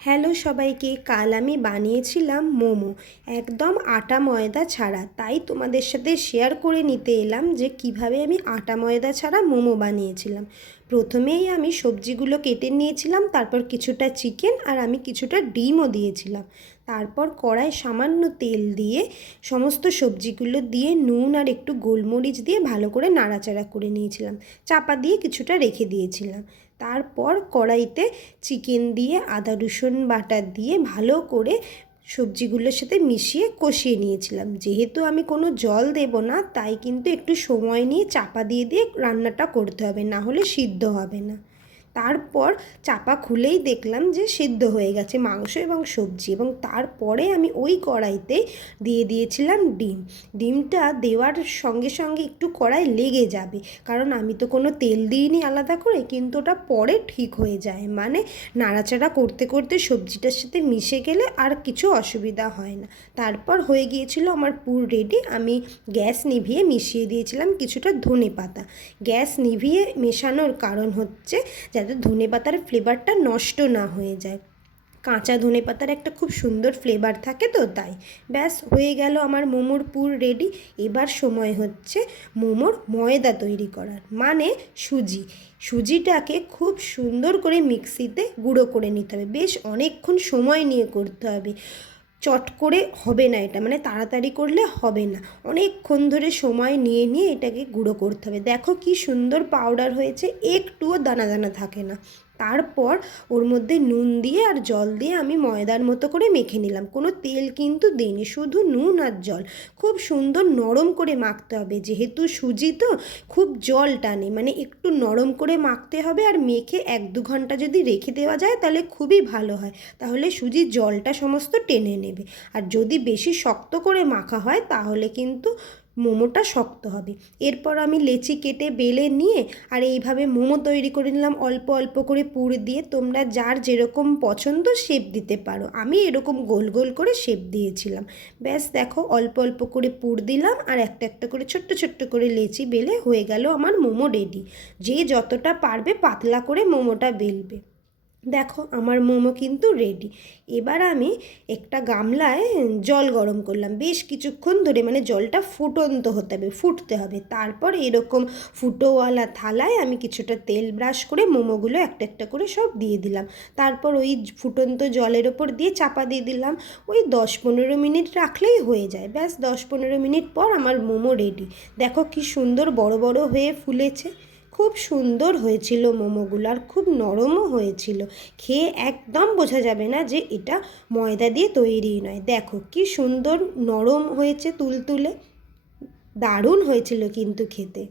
Hello সবাইকে, কাল আমি বানিয়েছিলাম মোমো, একদম আটা ময়দা ছাড়া। তাই তোমাদের সাথে শেয়ার করে নিতে এলাম যে কিভাবে আমি আটা ময়দা ছাড়া মোমো বানিয়েছিলাম। প্রথমেই আমি সবজিগুলো কেটে নিয়েছিলাম, তারপর কিছুটা চিকেন আর আমি কিছুটা ডিমও দিয়েছিলাম। তারপর কড়ায় সামান্য তেল দিয়ে সমস্ত সবজিগুলো দিয়ে নুন আর একটু গোলমরিচ দিয়ে ভালো করে নাড়াচাড়া করে নিয়েছিলাম। চাপা দিয়ে কিছুটা রেখে দিয়েছিলাম। তারপর কড়াইতে চিকেন দিয়ে আদা রসুন বাটা দিয়ে ভালো করে সবজিগুলোর সাথে মিশিয়ে কষিয়ে নিয়েছিলাম। যেহেতু আমি কোনো জল দেব না, তাই কিন্তু একটু সময় নিয়ে চাপা দিয়ে দিয়ে রান্নাটা করতে হবে, না হলে সিদ্ধ হবে না। তারপর চাপা খুলেই দেখলাম যে সিদ্ধ হয়ে গেছে মাংস এবং সবজি, এবং তারপরে আমি ওই কড়াইতে দিয়ে দিয়েছিলাম ডিম। ডিমটা দেওয়ার সঙ্গে সঙ্গে একটু কড়াই লেগে যাবে, কারণ আমি তো কোনো তেল দিইনি আলাদা করে, কিন্তু ওটা পরে ঠিক হয়ে যায়, মানে নাড়াচাড়া করতে করতে সবজিটার সাথে মিশে গেলে আর কিছু অসুবিধা হয় না। তারপর হয়ে গিয়েছিল আমার পুর রেডি। আমি গ্যাস নিভিয়ে মিশিয়ে দিয়েছিলাম কিছুটা ধনেপাতা। গ্যাস নিভিয়ে মেশানোর কারণ হচ্ছে যাতে ধনেপাতার ফ্লেভারটা নষ্ট না হয়ে যায়। কাঁচা ধনেপাতার একটা খুব সুন্দর ফ্লেভার থাকে, তো তাই। ব্যাস হয়ে গেল আমার মোমোর পুর রেডি। এবার সময় হচ্ছে মোমোর ময়দা তৈরি করার, মানে সুজিটাকে খুব সুন্দর করে মিক্সিতে গুঁড়ো করে নিতে হবে। বেশ অনেকক্ষণ সময় নিয়ে করতে হবে, চট করে হবে না এটা, মানে তাড়াতাড়ি করলে হবে না। অনেকক্ষণ ধরে সময় নিয়ে নিয়ে এটাকে গুঁড়ো করতে হবে। দেখো কি সুন্দর পাউডার হয়েছে, একটুও দানা দানা থাকে না। তারপর ওর মধ্যে নুন দিয়ে আর জল দিয়ে আমি ময়দার মতো করে মেখে নিলাম। কোনো তেল কিন্তু দিইনি, শুধু নুন আর জল। খুব সুন্দর নরম করে মাখতে হবে, যেহেতু সুজি তো খুব জল টানে, মানে একটু নরম করে মাখতে হবে। আর মেখে 1-2 ঘন্টা যদি রেখে দেওয়া যায় তাহলে খুবই ভালো হয়, তাহলে সুজির জলটা সমস্ত টেনে নেবে। আর যদি বেশি শক্ত করে মাখা হয় তাহলে কিন্তু মোমোটা শক্ত হবে। এরপর আমি লেচি কেটে বেলে নিয়ে আর এইভাবে মোমো তৈরি করে নিলাম, অল্প অল্প করে পুর দিয়ে। তোমরা যার যেরকম পছন্দ শেপ দিতে পারো, আমি এরকম গোল গোল করে শেপ দিয়েছিলাম। ব্যাস দেখো, অল্প অল্প করে পুর দিলাম আর একটা একটা করে ছোট্ট ছোট্ট করে লেচি বেলে হয়ে গেল আমার মোমো রেডি। যে যতটা পারবে পাতলা করে মোমোটা বেলবে। দেখো আমার মোমো কিন্তু রেডি। এবার আমি একটা গামলায় জল গরম করলাম বেশ কিছুক্ষণ ধরে, মানে জলটা ফুটন্ত হতে হবে, ফুটতে হবে। তারপর এরকম ফুটোওয়ালা থালায় আমি কিছুটা তেল ব্রাশ করে মোমোগুলো একটা একটা করে সব দিয়ে দিলাম। তারপর ওই ফুটন্ত জলের ওপর দিয়ে চাপা দিয়ে দিলাম। ওই 10-15 মিনিট রাখলেই হয়ে যায়। ব্যাস 10-15 মিনিট পর আমার মোমো রেডি। দেখো কি সুন্দর বড় বড় হয়ে ফুলেছে, খুব সুন্দর হয়েছিল মোমোগুলো, আর খুব নরমও হয়েছিল। খেয়ে একদম বোঝা যাবে না যে এটা ময়দা দিয়ে তৈরি নয়। দেখো কি সুন্দর নরম হয়েছে, তুলতুলে, দারুণ হয়েছিল কিন্তু খেতে।